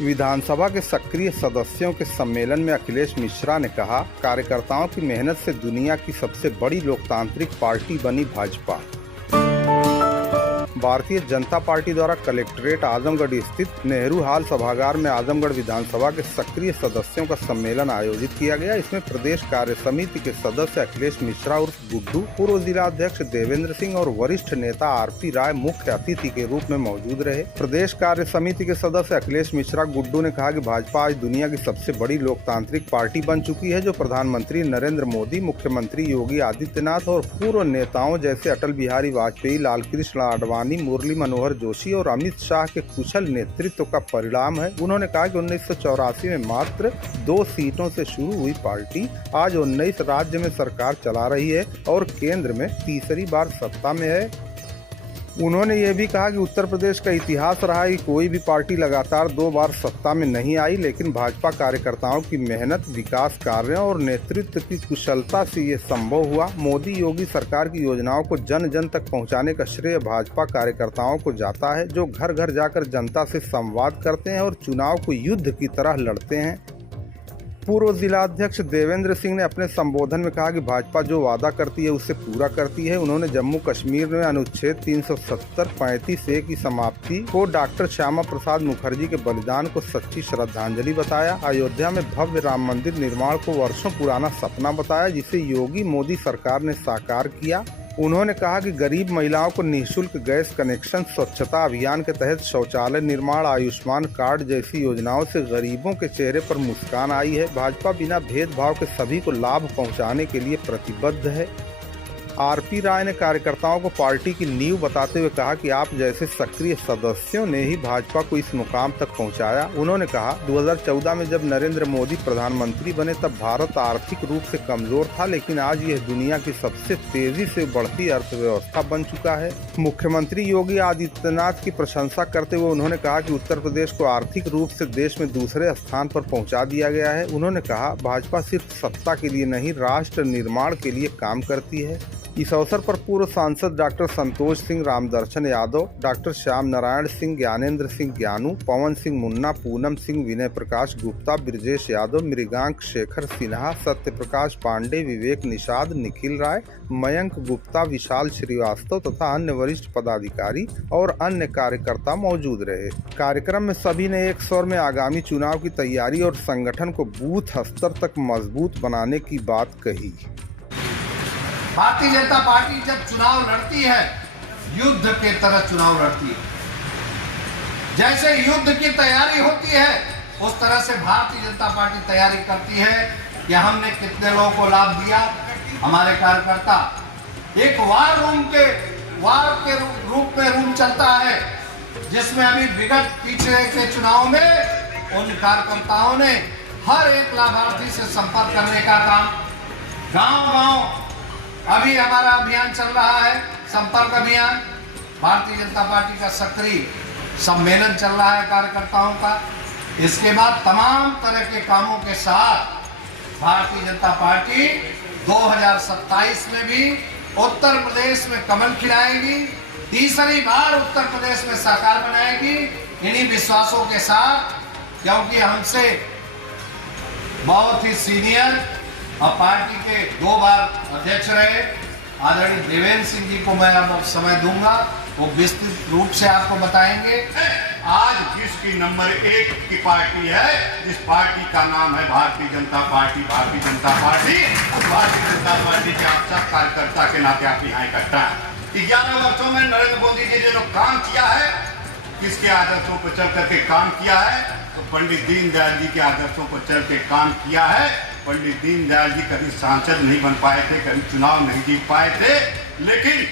विधानसभा के सक्रिय सदस्यों के सम्मेलन में अखिलेश मिश्रा ने कहा, कार्यकर्ताओं की मेहनत से दुनिया की सबसे बड़ी लोकतांत्रिक पार्टी बनी भाजपा। भारतीय जनता पार्टी द्वारा कलेक्ट्रेट आजमगढ़ स्थित नेहरू हॉल सभागार में आजमगढ़ विधानसभा के सक्रिय सदस्यों का सम्मेलन आयोजित किया गया। इसमें प्रदेश कार्य समिति के सदस्य अखिलेश मिश्रा उर्फ गुड्डू, पूर्व जिलाध्यक्ष देवेंद्र सिंह और वरिष्ठ नेता आरपी राय मुख्य अतिथि के रूप में मौजूद रहे। प्रदेश कार्य समिति के सदस्य अखिलेश मिश्रा गुड्डू ने कहा कि भाजपा आज दुनिया की सबसे बड़ी लोकतांत्रिक पार्टी बन चुकी है, जो प्रधानमंत्री नरेंद्र मोदी, मुख्यमंत्री योगी आदित्यनाथ और पूर्व नेताओं जैसे अटल बिहारी वाजपेयी, लालकृष्ण आडवाणी, मुरली मनोहर जोशी और अमित शाह के कुशल नेतृत्व का परिणाम है। उन्होंने कहा कि 1984 में मात्र 2 सीटों से शुरू हुई पार्टी आज 19 राज्य में सरकार चला रही है और केंद्र में तीसरी बार सत्ता में है। उन्होंने ये भी कहा कि उत्तर प्रदेश का इतिहास रहा है कि कोई भी पार्टी लगातार 2 बार सत्ता में नहीं आई, लेकिन भाजपा कार्यकर्ताओं की मेहनत, विकास कार्यों और नेतृत्व की कुशलता से ये संभव हुआ। मोदी योगी सरकार की योजनाओं को जन जन तक पहुंचाने का श्रेय भाजपा कार्यकर्ताओं को जाता है, जो घर घर जाकर जनता से संवाद करते हैं और चुनाव को युद्ध की तरह लड़ते हैं। पूर्व जिलाध्यक्ष देवेंद्र सिंह ने अपने संबोधन में कहा कि भाजपा जो वादा करती है उसे पूरा करती है। उन्होंने जम्मू कश्मीर में अनुच्छेद 370-35A की समाप्ति को डॉक्टर श्यामा प्रसाद मुखर्जी के बलिदान को सच्ची श्रद्धांजलि बताया। अयोध्या में भव्य राम मंदिर निर्माण को वर्षों पुराना सपना बताया, जिसे योगी मोदी सरकार ने साकार किया। उन्होंने कहा कि गरीब महिलाओं को निःशुल्क गैस कनेक्शन, स्वच्छता अभियान के तहत शौचालय निर्माण, आयुष्मान कार्ड जैसी योजनाओं से गरीबों के चेहरे पर मुस्कान आई है। भाजपा बिना भेदभाव के सभी को लाभ पहुंचाने के लिए प्रतिबद्ध है। आरपी राय ने कार्यकर्ताओं को पार्टी की नींव बताते हुए कहा कि आप जैसे सक्रिय सदस्यों ने ही भाजपा को इस मुकाम तक पहुंचाया। उन्होंने कहा, 2014 में जब नरेंद्र मोदी प्रधानमंत्री बने तब भारत आर्थिक रूप से कमजोर था, लेकिन आज यह दुनिया की सबसे तेजी से बढ़ती अर्थव्यवस्था बन चुका है। मुख्यमंत्री योगी आदित्यनाथ की प्रशंसा करते हुए उन्होंने कहा कि उत्तर प्रदेश को आर्थिक रूप से देश में दूसरे स्थान पर पहुँचा दिया गया है। उन्होंने कहा, भाजपा सिर्फ सत्ता के लिए नहीं, राष्ट्र निर्माण के लिए काम करती है। इस अवसर पर पूर्व सांसद डॉक्टर संतोष सिंह, रामदर्शन यादव, डॉक्टर श्याम नारायण सिंह, ज्ञानेंद्र सिंह ज्ञानू, पवन सिंह मुन्ना, पूनम सिंह, विनय प्रकाश गुप्ता, ब्रजेश यादव, मृगांक शेखर सिन्हा, सत्य प्रकाश पांडे, विवेक निषाद, निखिल राय, मयंक गुप्ता, विशाल श्रीवास्तव तथा अन्य वरिष्ठ पदाधिकारी और अन्य कार्यकर्ता मौजूद रहे। कार्यक्रम में सभी ने एक स्वर में आगामी चुनाव की तैयारी और संगठन को बूथ स्तर तक मजबूत बनाने की बात कही। भारतीय जनता पार्टी जब चुनाव लड़ती है, युद्ध के तरह चुनाव लड़ती है। जैसे युद्ध की तैयारी होती है, उस तरह से भारतीय जनता पार्टी तैयारी करती है कि हमने कितने लोगों को लाभ दिया। हमारे कार्यकर्ता एक वार के रूप में रूम चलता है, जिसमें अभी विगत पिछले के चुनाव में उन कार्यकर्ताओं ने हर एक लाभार्थी से संपर्क करने का काम, गांव-गांव अभी हमारा अभियान चल रहा है, संपर्क अभियान। भारतीय जनता पार्टी का सक्रिय सम्मेलन चल रहा है कार्यकर्ताओं का। इसके बाद तमाम तरह के कामों के साथ भारतीय जनता पार्टी 2027 में भी उत्तर प्रदेश में कमल खिलाएगी, तीसरी बार उत्तर प्रदेश में सरकार बनाएगी। इन्हीं विश्वासों के साथ, क्योंकि हमसे बहुत ही सीनियर और पार्टी के 2 बार अध्यक्ष रहे आदरणीय देवेंद्र सिंह जी को मैं अब समय दूंगा, वो विस्तृत रूप से आपको बताएंगे। आज विश्व की नंबर 1 की पार्टी है, जिस पार्टी का नाम है भारतीय जनता पार्टी। भारतीय जनता पार्टी, उस भारतीय जनता पार्टी के आप सब कार्यकर्ता के नाते आप यहाँ इकट्ठा है। 11 वर्षों में नरेंद्र मोदी जी ने जो काम किया है, किसके आदर्शों पर चल करके काम किया है, तो पंडित दीनदयाल जी के आदर्शों पर चल के काम किया है। पंडित दीनदयाल जी कभी सांसद नहीं बन पाए थे, कभी चुनाव नहीं जीत पाए थे, लेकिन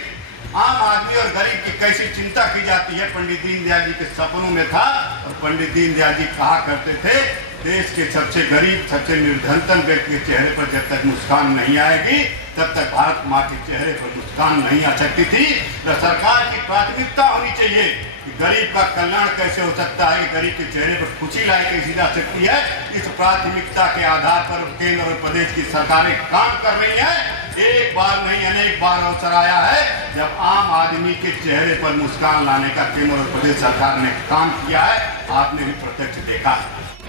आम आदमी और गरीब की कैसी चिंता की जाती है, पंडित दीनदयाल जी के सपनों में था। और पंडित दीनदयाल जी कहा करते थे, देश के सबसे गरीब, सबसे निर्धनतम व्यक्ति के चेहरे पर जब तक मुस्कान नहीं आएगी, तब तक भारत माँ के चेहरे पर मुस्कान नहीं आ सकती थी। तो सरकार की प्राथमिकता होनी चाहिए कि गरीब का कल्याण कैसे हो सकता है, गरीब के चेहरे पर खुशी लाई कैसी जा सकती है। इस प्राथमिकता के आधार पर केंद्र और प्रदेश की सरकारें काम कर रही हैं। एक बार नहीं अनेक बार अवसर आया है जब आम आदमी के चेहरे पर मुस्कान लाने का केंद्र और प्रदेश सरकार ने काम किया है। आपने भी प्रत्यक्ष देखा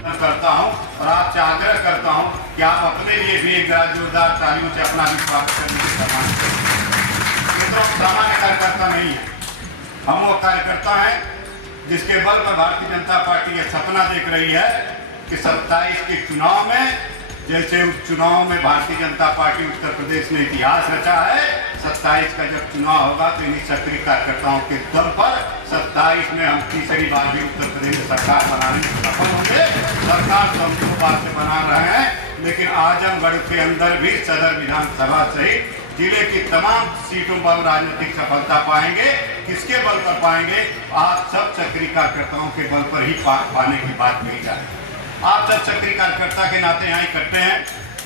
करता हूं और आपसे आग्रह करता हूं कि आप अपने लिए भी एक जोरदार तालियों से अपना भी स्वागत करने की सम्मान करें। केंद्रों सामान्य कार्यकर्ता नहीं है, हम वो कार्यकर्ता हैं जिसके बल पर भारतीय जनता पार्टी यह सपना देख रही है कि 27 के चुनाव में, जैसे उपचुनाव में भारतीय जनता पार्टी उत्तर प्रदेश ने इतिहास रचा है, 27 का जब चुनाव होगा तो इन्हीं सक्रिय कार्यकर्ताओं के दम पर 27 में हम तीसरी बार भी उत्तर प्रदेश में सरकार बनाने में सफल होंगे। सरकार तो हम 2 बार से बना रहे हैं, लेकिन आजमगढ़ के अंदर भी सदर विधानसभा सहित जिले की तमाम सीटों पर राजनीतिक सफलता पाएंगे। किसके बल पर पाएंगे? आप सब सक्रिय कार्यकर्ताओं के बल पर ही पाने की बात कही जा रही है। आप सब सक्रिय कार्यकर्ता के नाते यहाँ इकट्ठे हैं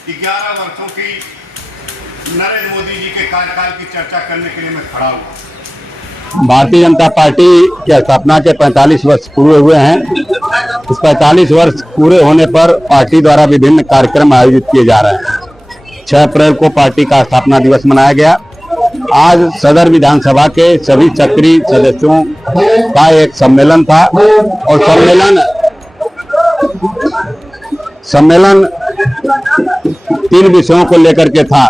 कि 11 वर्षों की नरेंद्र मोदी जी के कार्यकाल की चर्चा करने के लिए मैं खड़ा हुआ। भारतीय जनता पार्टी की स्थापना के 45 वर्ष पूरे हुए हैं। इस 45 वर्ष पूरे होने पर पार्टी द्वारा विभिन्न कार्यक्रम आयोजित किए जा रहे हैं। 6 अप्रैल को पार्टी का स्थापना दिवस मनाया गया। आज सदर विधानसभा के सभी सक्रिय सदस्यों का एक सम्मेलन था और सम्मेलन 3 विषयों को लेकर के था।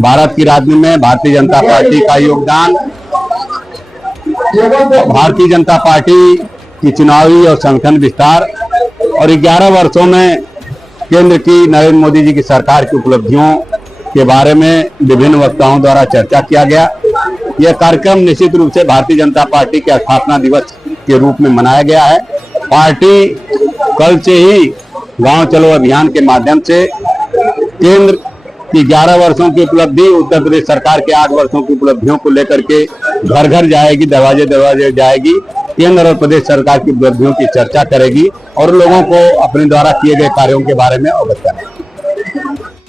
भारत की राजनीति में भारतीय जनता पार्टी का योगदान, भारतीय जनता पार्टी की चुनावी और संगठन विस्तार और 11 वर्षों में केंद्र की नरेंद्र मोदी जी की सरकार की उपलब्धियों के बारे में विभिन्न वक्ताओं द्वारा चर्चा किया गया। यह कार्यक्रम निश्चित रूप से भारतीय जनता पार्टी के स्थापना दिवस के रूप में मनाया गया है। पार्टी कल से ही गांव चलो अभियान के माध्यम से केंद्र की 11 वर्षों की उपलब्धि, उत्तर प्रदेश सरकार के 8 वर्षों की उपलब्धियों को लेकर के घर घर जाएगी, दरवाजे दरवाजे जाएगी, केंद्र और प्रदेश सरकार की उपलब्धियों की चर्चा करेगी और लोगों को अपने द्वारा किए गए कार्यों के बारे में अवगत करेगी।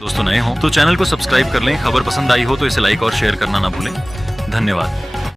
दोस्तों नए हो तो चैनल को सब्सक्राइब कर लें, खबर पसंद आई हो तो इसे लाइक और शेयर करना ना भूलें। धन्यवाद।